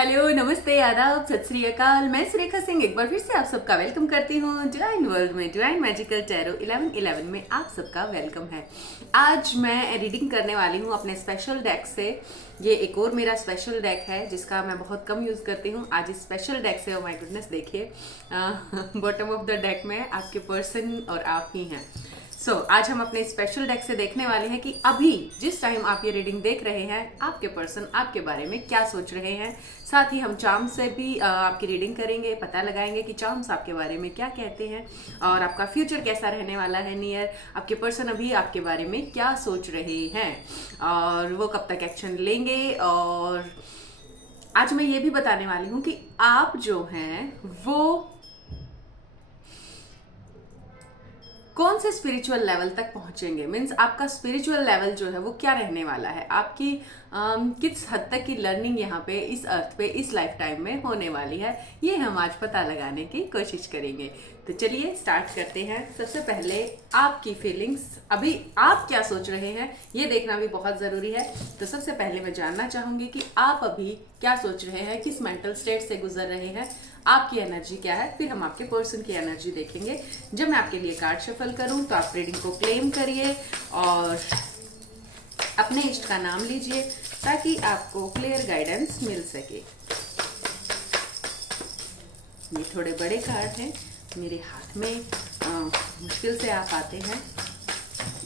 Hello, नमस्ते, आदाब, सत श्री अकाल। मैं सुरेखा सिंह एक बार फिर से आप सबका वेलकम करती हूँ डिवाइन वर्ल्ड में। डिवाइन मैजिकल टैरो 1111 में आप सबका वेलकम है। आज मैं रीडिंग करने वाली हूँ अपने स्पेशल डेक से। ये एक और मेरा स्पेशल डेक है जिसका मैं बहुत कम यूज़ करती हूँ। आज इस स्पेशल डेक से, ओ माय गुडनेस, देखिए बॉटम ऑफ द डेक में आपके पर्सन और आप ही हैं। आज हम अपने स्पेशल डेक से देखने वाले हैं कि अभी जिस टाइम आप ये रीडिंग देख रहे हैं आपके पर्सन आपके बारे में क्या सोच रहे हैं। साथ ही हम चार्म्स से भी आपकी रीडिंग करेंगे, पता लगाएंगे कि चार्म्स आपके बारे में क्या कहते हैं और आपका फ्यूचर कैसा रहने वाला है। नियर आपके पर्सन अभी आपके बारे में क्या सोच रहे हैं और वो कब तक एक्शन लेंगे। और आज मैं ये भी बताने वाली हूँ कि आप जो हैं वो कौन से स्पिरिचुअल लेवल तक पहुंचेंगे। मीन्स आपका स्पिरिचुअल लेवल जो है वो क्या रहने वाला है, आपकी किस हद तक की लर्निंग यहाँ पे इस अर्थ पे इस लाइफ टाइम में होने वाली है, ये हम आज पता लगाने की कोशिश करेंगे। तो चलिए स्टार्ट करते हैं। सबसे पहले आपकी फीलिंग्स, अभी आप क्या सोच रहे हैं ये देखना भी बहुत ज़रूरी है। तो सबसे पहले मैं जानना चाहूँगी कि आप अभी क्या सोच रहे हैं, किस मेंटल स्टेट से गुजर रहे हैं, आपकी एनर्जी क्या है। फिर हम आपके पर्सन की एनर्जी देखेंगे। जब मैं आपके लिए कार्ड शफल करूं तो आप रीडिंग को क्लेम करिए और अपने इष्ट का नाम लीजिए ताकि आपको क्लियर गाइडेंस मिल सके। ये थोड़े बड़े कार्ड हैं, मेरे हाथ में मुश्किल से आ पाते हैं,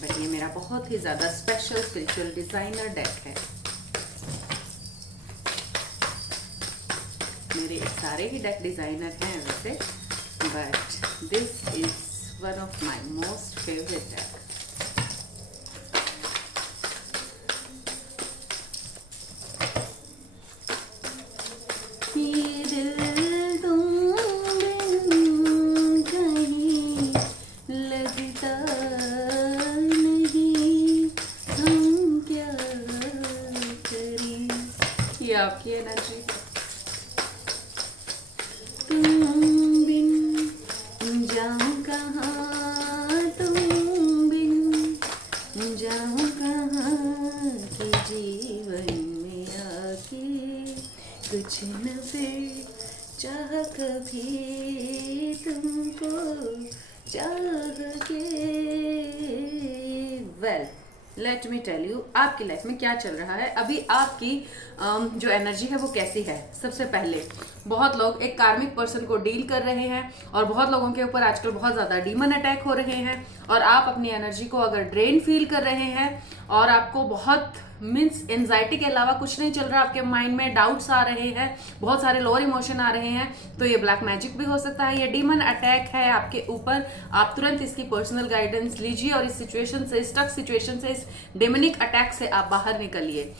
बट ये मेरा बहुत ही ज़्यादा स्पेशल स्पिरिचुअल डिज़ाइनर डेक है। मेरे सारे ही डेक डिज़ाइनर हैं वैसे, but this is one of my most favourite deck. लगता नहीं हम क्या करें, ये आपकी एनर्जी। तुम बिन जाऊं कहाँ, तुम बिन जाऊं कहाँ कि जीवन में आके कुछ न फिर चाह कभी तुमको चाह के। Well let me tell you आपकी लाइफ में क्या चल रहा है अभी। आपकी जो एनर्जी है वो कैसी है। सबसे पहले बहुत लोग एक कार्मिक पर्सन को डील कर रहे हैं और बहुत लोगों के ऊपर आजकल बहुत ज़्यादा डीमन अटैक हो रहे हैं और आप अपनी एनर्जी को अगर ड्रेन फील कर रहे हैं और आपको बहुत मीन्स एंजाइटी के अलावा कुछ नहीं चल रहा, आपके माइंड में डाउट्स आ रहे हैं, बहुत सारे लोअर इमोशन आ रहे हैं, तो ये ब्लैक मैजिक भी हो सकता है, ये डीमन अटैक है आपके ऊपर। आप तुरंत इसकी पर्सनल गाइडेंस लीजिए और इस सिचुएशन से, स्टक सिचुएशन से, इस डेमनिक अटैक से आप बाहर निकलिए।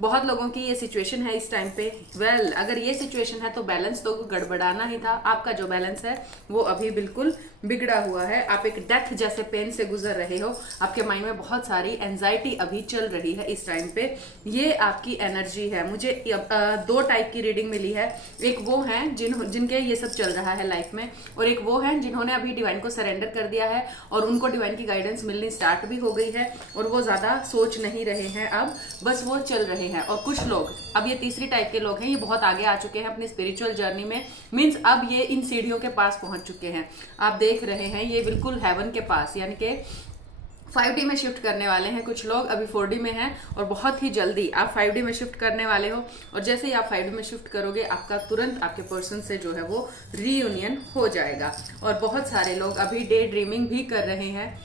बहुत लोगों की ये सिचुएशन है इस टाइम पे। वेल अगर ये सिचुएशन है तो बैलेंस तो गड़बड़ाना ही था। आपका जो बैलेंस है वो अभी बिल्कुल बिगड़ा हुआ है। आप एक डेथ जैसे पेन से गुजर रहे हो, आपके माइंड में बहुत सारी एंजाइटी अभी चल रही है इस टाइम पे। ये आपकी एनर्जी है। मुझे दो टाइप की रीडिंग मिली है। एक वो हैं जिनके ये सब चल रहा है लाइफ में, और एक वो हैं जिन्होंने अभी डिवाइन को सरेंडर कर दिया है और उनको डिवाइन की गाइडेंस मिलनी स्टार्ट भी हो गई है और वो ज़्यादा सोच नहीं रहे हैं, अब बस वो चल रहे हैं। और कुछ लोग, अब ये तीसरी टाइप के लोग हैं, ये बहुत आगे आ चुके हैं अपनी स्पिरिचुअल जर्नी में। मीन्स अब ये इन सीढ़ियों के पास पहुंच चुके हैं। आप देख रहे हैं ये बिल्कुल हेवन के पास, यानी कि 5D में शिफ्ट करने वाले हैं। कुछ लोग अभी 4D में हैं और बहुत ही जल्दी आप 5D में शिफ्ट करने वाले हो। और जैसे ही आप 5D में शिफ्ट करोगे आपका तुरंत आपके पर्सन से जो है वो रीयूनियन हो जाएगा। और बहुत सारे लोग अभी डे ड्रीमिंग भी कर रहे हैं।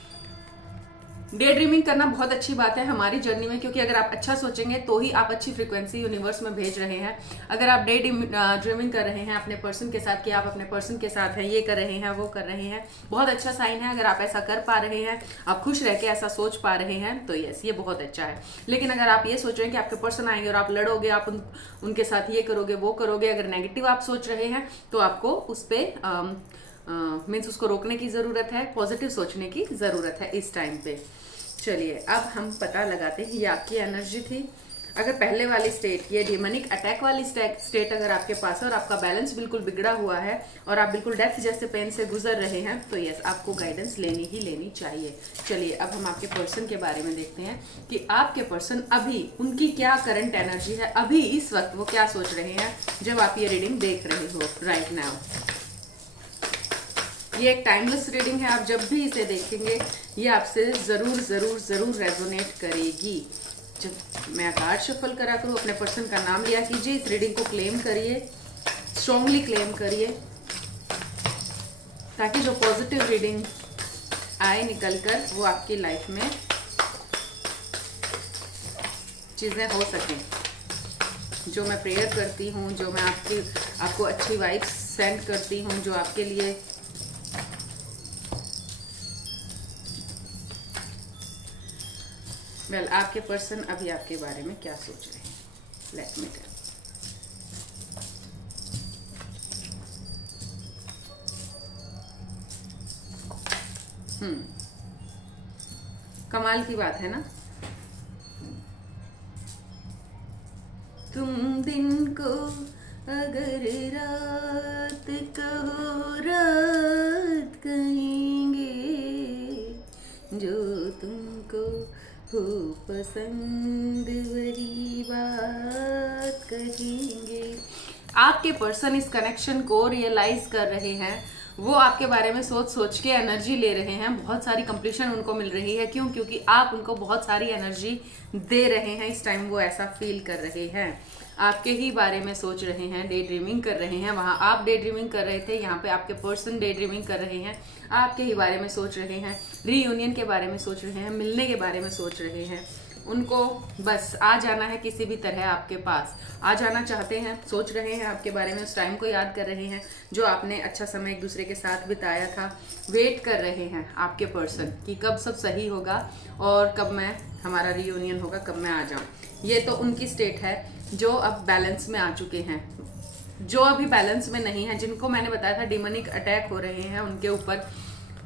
डे ड्रीमिंग करना बहुत अच्छी बात है हमारी जर्नी में, क्योंकि अगर आप अच्छा सोचेंगे तो ही आप अच्छी फ्रीक्वेंसी यूनिवर्स में भेज रहे हैं। अगर आप डे ड्रीमिंग कर रहे हैं अपने पर्सन के साथ कि आप अपने पर्सन के साथ हैं, ये कर रहे हैं, वो कर रहे हैं, बहुत अच्छा साइन है। अगर आप ऐसा कर पा रहे हैं, आप खुश रह के ऐसा सोच पा रहे हैं, तो यस ये बहुत अच्छा है। लेकिन अगर आप ये सोच रहे हैं कि आपके पर्सन आएंगे और आप लड़ोगे, आप उनके साथ ये करोगे वो करोगे, अगर नेगेटिव आप सोच रहे हैं तो आपको उस पर मीन्स उसको रोकने की ज़रूरत है, पॉजिटिव सोचने की ज़रूरत है इस टाइम पे। चलिए अब हम पता लगाते हैं। ये आपकी एनर्जी थी। अगर पहले वाली स्टेट, ये डिमोनिक अटैक वाली स्टेट अगर आपके पास है और आपका बैलेंस बिल्कुल बिगड़ा हुआ है और आप बिल्कुल डेथ जैसे पेन से गुजर रहे हैं, तो यस, आपको गाइडेंस लेनी ही लेनी चाहिए। चलिए अब हम आपके पर्सन के बारे में देखते हैं कि आपके पर्सन अभी, उनकी क्या करंट एनर्जी है, अभी इस वक्त वो क्या सोच रहे हैं जब आप ये रीडिंग देख रहे हो राइट नाउ। ये एक टाइमलेस रीडिंग है, आप जब भी इसे देखेंगे ये आपसे जरूर जरूर जरूर रेजोनेट करेगी। जब मैं कार्ड शफल करा करूँ, अपने पर्सन का नाम लिया कीजिए, इस रीडिंग को क्लेम करिए, स्ट्रांगली क्लेम करिए, ताकि जो पॉजिटिव रीडिंग आए निकल कर वो आपकी लाइफ में चीज़ें हो सकें। जो मैं प्रेयर करती हूँ, जो मैं आपको अच्छी वाइब्स सेंड करती हूँ, जो आपके लिए आपके पर्सन अभी आपके बारे में क्या सोच रहे हैं, लेट मी टेल। कमाल की बात है ना। तुम दिन को अगर रात कहो, रात कहेंगे, जो तुमको हो पसंद वही बात कहेंगे। आपके पर्सन इस कनेक्शन को रियलाइज कर रहे हैं, वो आपके बारे में सोच सोच के एनर्जी ले रहे हैं, बहुत सारी कंप्लीशन उनको मिल रही है। क्यों? क्योंकि आप उनको बहुत सारी एनर्जी दे रहे हैं, इस टाइम वो ऐसा फील कर रहे हैं, आपके ही बारे में सोच रहे हैं, डे ड्रीमिंग कर रहे हैं। वहाँ आप डे ड्रीमिंग कर रहे थे, यहाँ पे आपके पर्सन डे ड्रीमिंग कर रहे हैं, आपके ही बारे में सोच रहे हैं, रीयूनियन के बारे में सोच रहे हैं, मिलने के बारे में सोच रहे हैं। उनको बस आ जाना है किसी भी तरह, आपके पास आ जाना चाहते हैं, सोच रहे हैं आपके बारे में, उस टाइम को याद कर रहे हैं जो आपने अच्छा समय एक दूसरे के साथ बिताया था। वेट कर रहे हैं आपके पर्सन कि कब सब सही होगा और कब हमारा रीयूनियन होगा, कब मैं आ जाऊं। ये तो उनकी स्टेट है जो अब बैलेंस में आ चुके हैं। जो अभी बैलेंस में नहीं है, जिनको मैंने बताया था डिमोनिक अटैक हो रहे हैं उनके ऊपर,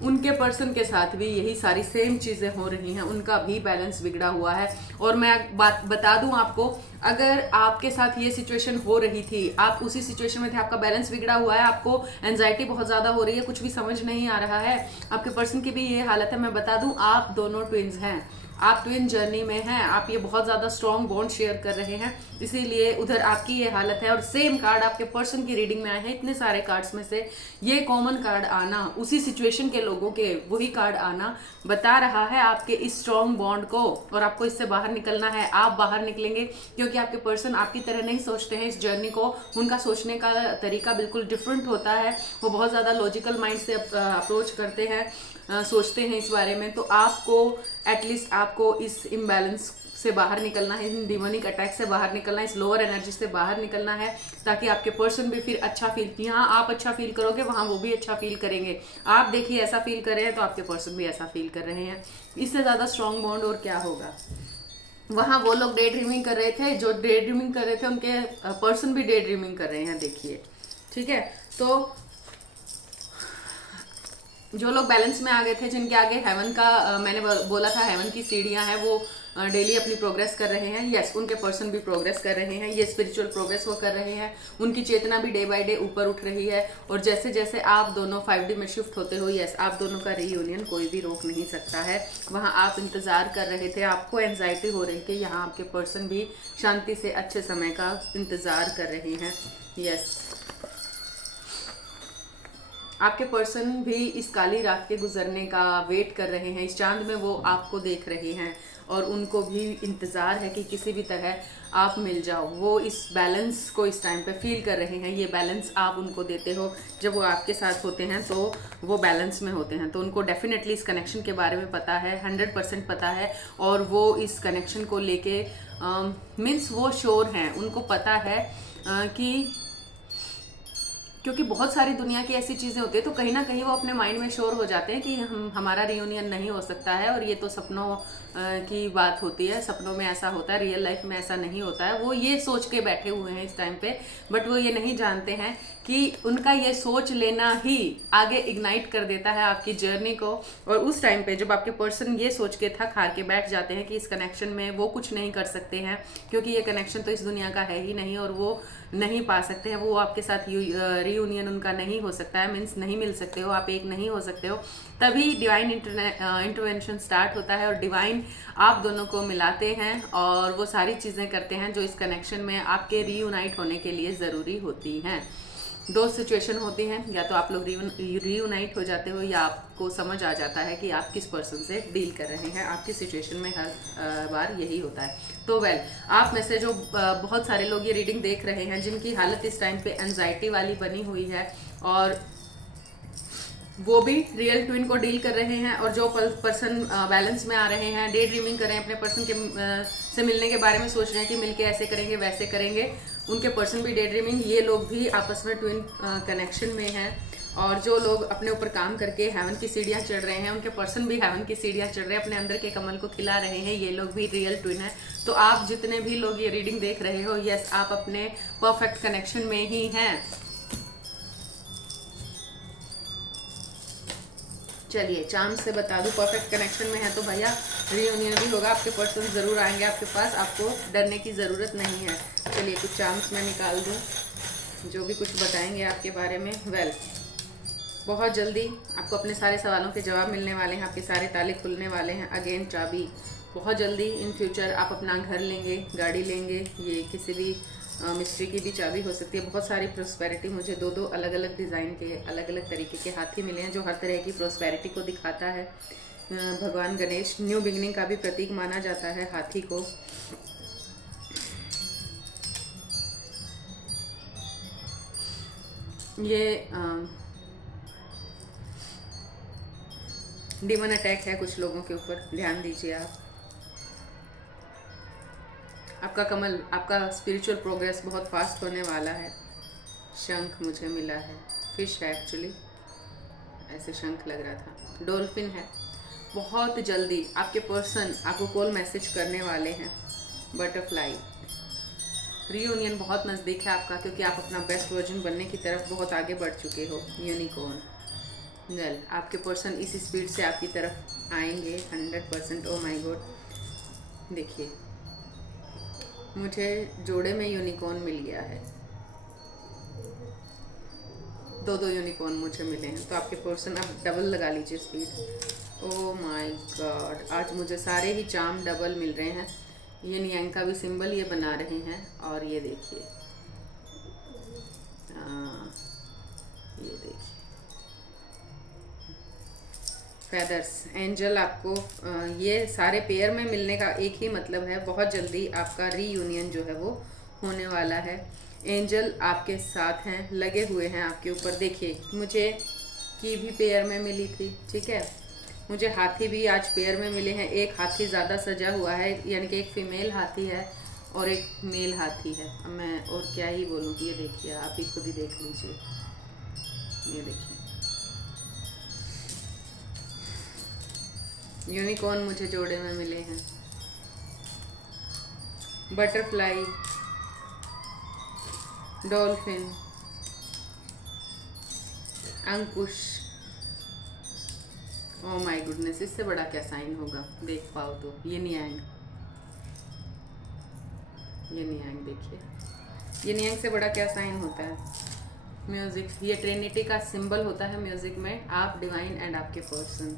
उनके पर्सन के साथ भी यही सारी सेम चीजें हो रही हैं, उनका भी बैलेंस बिगड़ा हुआ है। और मैं बात बता दूं आपको, अगर आपके साथ ये सिचुएशन हो रही थी, आप उसी सिचुएशन में थे, आपका बैलेंस बिगड़ा हुआ है, आपको एंजाइटी बहुत ज्यादा हो रही है, कुछ भी समझ नहीं आ रहा है, आपके पर्सन की भी ये हालत है, मैं बता दूं आप दोनों ट्विन्स हैं, आप ट्विन जर्नी में हैं, आप ये बहुत ज्यादा स्ट्रॉन्ग बॉन्ड शेयर कर रहे हैं, इसीलिए उधर आपकी ये हालत है। और सेम कार्ड आपके पर्सन की रीडिंग में आए हैं, इतने सारे कार्ड्स में से ये कॉमन कार्ड आना, उसी सिचुएशन के लोगों के वही कार्ड आना बता रहा है आपके इस स्ट्रॉन्ग बॉन्ड को, और आपको इससे बाहर निकलना है। आप बाहर निकलेंगे क्योंकि आपके पर्सन आपकी तरह नहीं सोचते हैं इस जर्नी को, उनका सोचने का तरीका बिल्कुल डिफरेंट होता है, वो बहुत ज्यादा लॉजिकल माइंड से अप्रोच करते हैं, सोचते हैं इस बारे में। तो आपको एटलीस्ट आपको इस इम्बैलेंस से बाहर निकलना है, इन डिमोनिक अटैक से बाहर निकलना है, इस लोअर एनर्जी से बाहर निकलना है, ताकि आपके पर्सन भी फिर अच्छा फील, यहाँ आप अच्छा फील करोगे वहां वो भी अच्छा फील करेंगे। आप देखिए ऐसा फील कर रहे हैं तो आपके पर्सन भी ऐसा फील कर रहे हैं। इससे ज्यादा स्ट्रॉन्ग बॉन्ड और क्या होगा। वहां वो लोग डे ड्रीमिंग कर रहे थे, जो डे ड्रीमिंग कर रहे थे उनके पर्सन भी डे ड्रीमिंग कर रहे हैं, देखिए, ठीक है। तो जो लोग बैलेंस में आ गए थे, जिनके आगे हेवन का मैंने बोला था हेवन की सीढ़ियां हैं, वो डेली अपनी प्रोग्रेस कर रहे हैं, यस, उनके पर्सन भी प्रोग्रेस कर रहे हैं, ये स्पिरिचुअल प्रोग्रेस वो कर रहे हैं, उनकी चेतना भी डे बाय डे ऊपर उठ रही है। और जैसे जैसे आप दोनों 5D में शिफ्ट होते हो, यस, आप दोनों का रीयूनियन कोई भी रोक नहीं सकता है। वहां आप इंतजार कर रहे थे, आपको एंजाइटी हो रही थी, यहाँ आपके पर्सन भी शांति से अच्छे समय का इंतजार कर रहे हैं, यस। आपके पर्सन भी इस काली रात के गुजरने का वेट कर रहे हैं, इस चांद में वो आपको देख रहे हैं और उनको भी इंतज़ार है कि किसी भी तरह आप मिल जाओ। वो इस बैलेंस को इस टाइम पे फील कर रहे हैं, ये बैलेंस आप उनको देते हो। जब वो आपके साथ होते हैं तो वो बैलेंस में होते हैं, तो उनको डेफिनेटली इस कनेक्शन के बारे में पता है, 100% पता है। और वो इस कनेक्शन को लेके मीन्स वो श्योर हैं, उनको पता है कि क्योंकि बहुत सारी दुनिया की ऐसी चीज़ें होती है, तो कहीं ना कहीं वो अपने माइंड में श्योर हो जाते हैं कि हमारा रियूनियन नहीं हो सकता है, और ये तो सपनों की बात होती है, सपनों में ऐसा होता है, रियल लाइफ में ऐसा नहीं होता है। वो ये सोच के बैठे हुए हैं इस टाइम पे, बट वो ये नहीं जानते हैं कि उनका ये सोच लेना ही आगे इग्नाइट कर देता है आपकी जर्नी को। और उस टाइम पे जब आपके पर्सन ये सोच के थक हार के बैठ जाते हैं कि इस कनेक्शन में वो कुछ नहीं कर सकते हैं, क्योंकि ये कनेक्शन तो इस दुनिया का है ही नहीं, और वो नहीं पा सकते हैं, वो आपके साथ रियूनियन उनका नहीं हो सकता है, मीन्स नहीं मिल सकते हो, आप एक नहीं हो सकते हो, तभी डिवाइन इंटरवेंशन स्टार्ट होता है, और डिवाइन आप दोनों को मिलाते हैं और वो सारी चीज़ें करते हैं जो इस कनेक्शन में आपके रीयूनाइट होने के लिए ज़रूरी होती हैं। दो सिचुएशन होती हैं, या तो आप लोग रीयूनाइट हो जाते हो, या आपको समझ आ जाता है कि आप किस पर्सन से डील कर रहे हैं। आपकी सिचुएशन में हर बार यही होता है। तो आप में से जो बहुत सारे लोग ये रीडिंग देख रहे हैं जिनकी हालत इस टाइम पे एंजाइटी वाली बनी हुई है, और वो भी रियल ट्विन को डील कर रहे हैं, और जो पर्सन बैलेंस में आ रहे हैं, डे ड्रीमिंग कर रहे हैं, अपने पर्सन के से मिलने के बारे में सोच रहे हैं कि मिलके ऐसे करेंगे वैसे करेंगे, उनके पर्सन भी डे ड्रीमिंग, ये लोग भी आपस में ट्विन कनेक्शन में हैं। और जो लोग अपने ऊपर काम करके हेवन की सीढ़ियाँ चढ़ रहे हैं, उनके पर्सन भी हेवन की सीढ़ियाँ चढ़ रहे हैं, अपने अंदर के कमल को खिला रहे हैं, ये लोग भी रियल ट्विन है। तो आप जितने भी लोग ये रीडिंग देख रहे हो, यस, आप अपने परफेक्ट कनेक्शन में ही हैं। चलिए चार्म से बता दूं, परफेक्ट कनेक्शन में है तो भैया रियूनियन भी होगा, आपके पर्सन ज़रूर आएंगे आपके पास, आपको डरने की ज़रूरत नहीं है। चलिए कुछ चार्म्स मैं निकाल दूं जो भी कुछ बताएंगे आपके बारे में। बहुत जल्दी आपको अपने सारे सवालों के जवाब मिलने वाले हैं, आपके सारे ताले खुलने वाले हैं। अगेन चाबी, बहुत जल्दी इन फ्यूचर आप अपना घर लेंगे, गाड़ी लेंगे, ये किसी भी मिस्ट्री की भी चाबी हो सकती है। बहुत सारी प्रोस्पेरिटी, मुझे दो अलग अलग डिज़ाइन के अलग अलग तरीके के हाथी मिले हैं जो हर तरह की प्रोस्पेरिटी को दिखाता है। भगवान गणेश न्यू बिगनिंग का भी प्रतीक माना जाता है हाथी को। ये डिमन अटैक है कुछ लोगों के ऊपर, ध्यान दीजिए आप। आपका कमल, आपका स्पिरिचुअल प्रोग्रेस बहुत फास्ट होने वाला है। शंख मुझे मिला है, फिश है एक्चुअली, ऐसे शंख लग रहा था, डॉल्फिन है। बहुत जल्दी आपके पर्सन आपको कॉल मैसेज करने वाले हैं। बटरफ्लाई, रीयूनियन बहुत नज़दीक है आपका, क्योंकि आप अपना बेस्ट वर्जन बनने की तरफ बहुत आगे बढ़ चुके हो। यूनिकॉर्न, वेल आपके पर्सन इसी स्पीड से आपकी तरफ आएंगे 100%। ओ माय गॉड, देखिए मुझे जोड़े में यूनिकॉर्न मिल गया है, दो यूनिकॉर्न मुझे मिले हैं, तो आपके पर्सन आप डबल लगा लीजिए स्पीड। ओ माय गॉड, आज मुझे सारे ही चार्म डबल मिल रहे हैं। ये नियांग का भी सिंबल ये बना रहे हैं, और ये देखिए, ये देखिए फेदर्स, एंजल। आपको ये सारे पेयर में मिलने का एक ही मतलब है, बहुत जल्दी आपका रीयूनियन जो है वो होने वाला है। एंजल आपके साथ हैं, लगे हुए हैं आपके ऊपर। देखिए मुझे की भी पेयर में मिली थी, ठीक है, मुझे हाथी भी आज पेयर में मिले हैं। एक हाथी ज़्यादा सजा हुआ है, यानी कि एक फीमेल हाथी है और एक मेल हाथी है। अब मैं और क्या ही बोलूँ, ये देखिए, आप ही खुद ही देख लीजिए, ये देखिए यूनिकॉर्न मुझे जोड़े में मिले हैं। Butterfly, dolphin, Ankush. Oh my goodness, इससे बड़ा क्या साइन होगा, देख पाओ तो। ये नियांग, ये नियांग देखिए, ये नियांग से बड़ा क्या साइन होता है। म्यूजिक, ये ट्रिनिटी का सिंबल होता है म्यूजिक में, आप, डिवाइन एंड आपके पर्सन।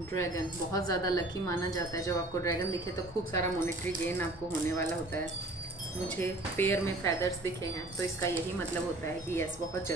ड्रैगन, बहुत ज़्यादा लकी माना जाता है, जब आपको ड्रैगन दिखे तो खूब सारा मॉनेटरी गेन आपको होने वाला होता है। मुझे पेयर में फेदर्स दिखे हैं, तो इसका यही मतलब होता है कि यस, बहुत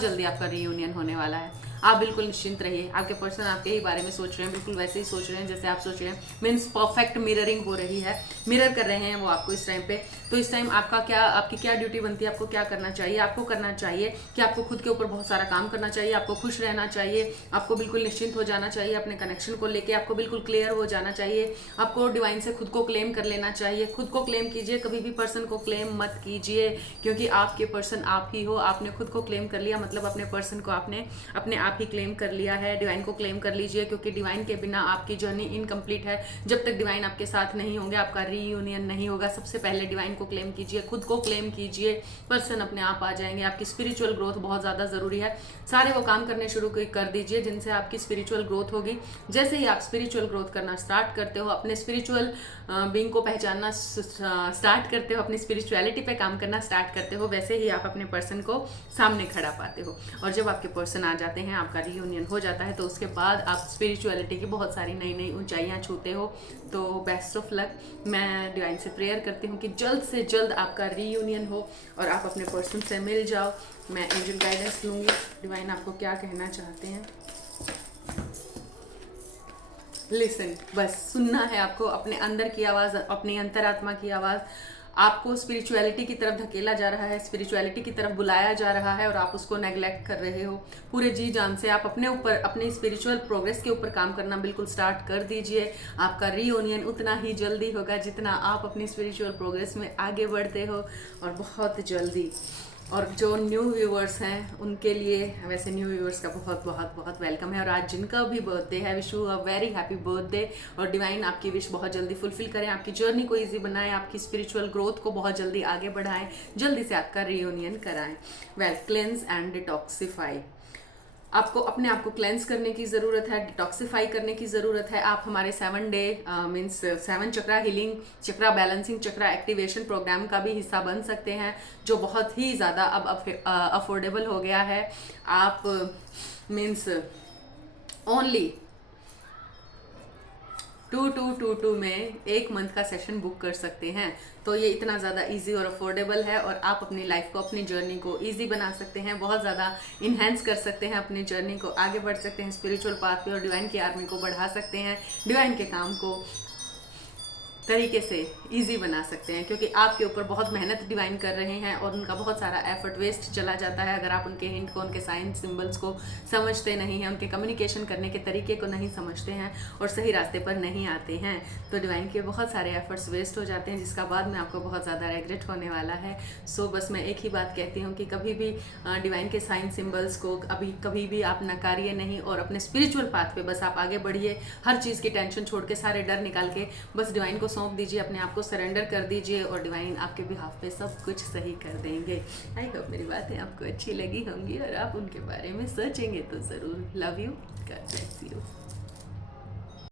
जल्दी आपका रीयूनियन होने वाला है। आप बिल्कुल निश्चिंत रहिए। आपके पर्सन आपके ही बारे में सोच रहे हैं, बिल्कुल वैसे ही सोच रहे हैं जैसे आप सोच रहे हैं। मीन्स परफेक्ट मिररिंग हो रही है, मिरर कर रहे हैं वो आपको इस टाइम पे। तो इस टाइम आपकी क्या ड्यूटी बनती है, आपको क्या करना चाहिए? आपको करना चाहिए कि आपको खुद के ऊपर बहुत सारा काम करना चाहिए, आपको खुश रहना चाहिए, आपको बिल्कुल निश्चिंत हो जाना चाहिए अपने कनेक्शन को लेके, आपको बिल्कुल क्लियर हो जाना चाहिए, आपको डिवाइन से खुद को क्लेम कर लेना चाहिए। खुद को क्लेम कीजिए, कभी भी पर्सन को क्लेम मत कीजिए, क्योंकि आपके पर्सन आप ही हो। आपने खुद को क्लेम कर लिया मतलब अपने पर्सन को आपने अपने आप ही क्लेम कर लिया है। डिवाइन को क्लेम कर लीजिए, क्योंकि डिवाइन के बिना आपकी जर्नी इनकम्प्लीट है। जब तक डिवाइन आपके साथ नहीं होंगे आपका रीयूनियन नहीं होगा। सबसे पहले डिवाइन को क्लेम कीजिए, खुद को क्लेम कीजिए, पर्सन अपने आप आ जाएंगे। आपकी स्पिरिचुअल ग्रोथ बहुत ज़्यादा ज़रूरी है। सारे वो काम करने शुरू कर दीजिए जिनसे आपकी स्पिरिचुअल ग्रोथ होगी। जैसे ही आप स्पिरिचुअल ग्रोथ करना स्टार्ट करते हो, अपने स्पिरिचुअल बीइंग को पहचानना स्टार्ट करते हो, अपनी स्पिरिचुअलिटी पे काम करना स्टार्ट करते हो, वैसे ही आप अपने पर्सन को सामने खड़ा पाते हो। और जब आपके पर्सन आ जाते हैं, आपका रीयूनियन हो जाता है, तो उसके बाद आप स्पिरिचुअलिटी की बहुत सारी नई नई ऊंचाइयां छूते हो। तो बेस्ट ऑफ लक। मैं डिवाइन से प्रेयर करती हूँ कि जल्द से जल्द आपका रीयूनियन हो और आप अपने पर्सन से मिल जाओ। मैं एंजल गाइडेंस लूँगी, डिवाइन आपको क्या कहना चाहते हैं। लिसन, बस सुनना है आपको, अपने अंदर की आवाज़, अपनी अंतरात्मा की आवाज़। आपको स्पिरिचुअलिटी की तरफ धकेला जा रहा है, स्पिरिचुअलिटी की तरफ बुलाया जा रहा है और आप उसको नेग्लेक्ट कर रहे हो। पूरे जी जान से आप अपने ऊपर, अपनी स्पिरिचुअल प्रोग्रेस के ऊपर काम करना बिल्कुल स्टार्ट कर दीजिए। आपका रीयूनियन उतना ही जल्दी होगा जितना आप अपनी स्पिरिचुअल प्रोग्रेस में आगे बढ़ते हो, और बहुत जल्दी। और जो न्यू व्यूअर्स हैं उनके लिए, वैसे न्यू व्यूअर्स का बहुत बहुत बहुत वेलकम है। और आज जिनका भी बर्थडे है, wish you a very happy birthday. और डिवाइन आपकी विश बहुत जल्दी फुलफिल करें, आपकी जर्नी को इजी बनाएं, आपकी स्पिरिचुअल ग्रोथ को बहुत जल्दी आगे बढ़ाएं, जल्दी से आपका रीयूनियन कराएं। Well, cleanse and detoxify. आपको अपने आप को क्लेंस करने की ज़रूरत है, डिटॉक्सिफाई करने की ज़रूरत है। आप हमारे 7 डे मीन्स 7 चक्रा हीलिंग, चक्रा बैलेंसिंग, चक्रा एक्टिवेशन प्रोग्राम का भी हिस्सा बन सकते हैं, जो बहुत ही ज़्यादा अब अफोर्डेबल हो गया है। आप मीन्स ओनली 2222 में 1 मंथ का सेशन बुक कर सकते हैं। तो ये इतना ज़्यादा इजी और अफोर्डेबल है, और आप अपनी लाइफ को, अपनी जर्नी को इजी बना सकते हैं, बहुत ज़्यादा इन्हेंस कर सकते हैं, अपनी जर्नी को आगे बढ़ सकते हैं स्पिरिचुअल पाथ पे, और डिवाइन की आर्मी को बढ़ा सकते हैं, डिवाइन के काम को तरीके से इजी बना सकते हैं। क्योंकि आपके ऊपर बहुत मेहनत डिवाइन कर रहे हैं और उनका बहुत सारा एफर्ट वेस्ट चला जाता है अगर आप उनके हिंट को, उनके साइन सिंबल्स को समझते नहीं हैं, उनके कम्युनिकेशन करने के तरीके को नहीं समझते हैं और सही रास्ते पर नहीं आते हैं। तो डिवाइन के बहुत सारे एफर्ट्स वेस्ट हो जाते हैं, जिसका बाद में आपको बहुत ज़्यादा रेग्रेट होने वाला है। सो बस मैं एक ही बात कहती हूँ कि कभी भी डिवाइन के साइन सिंबल्स को कभी भी आप नकारिए नहीं, और अपने स्पिरिचुअल पाथ पे बस आप आगे बढ़िए। हर चीज़ की टेंशन छोड़ के, सारे डर निकाल के बस डिवाइन को सौंप दीजिए, अपने आप को सरेंडर कर दीजिए, और डिवाइन आपके बिहाफ पे सब कुछ सही कर देंगे। आई होप मेरी बातें आपको अच्छी लगी होंगी और आप उनके बारे में सोचेंगे तो ज़रूर। Love you, God bless you.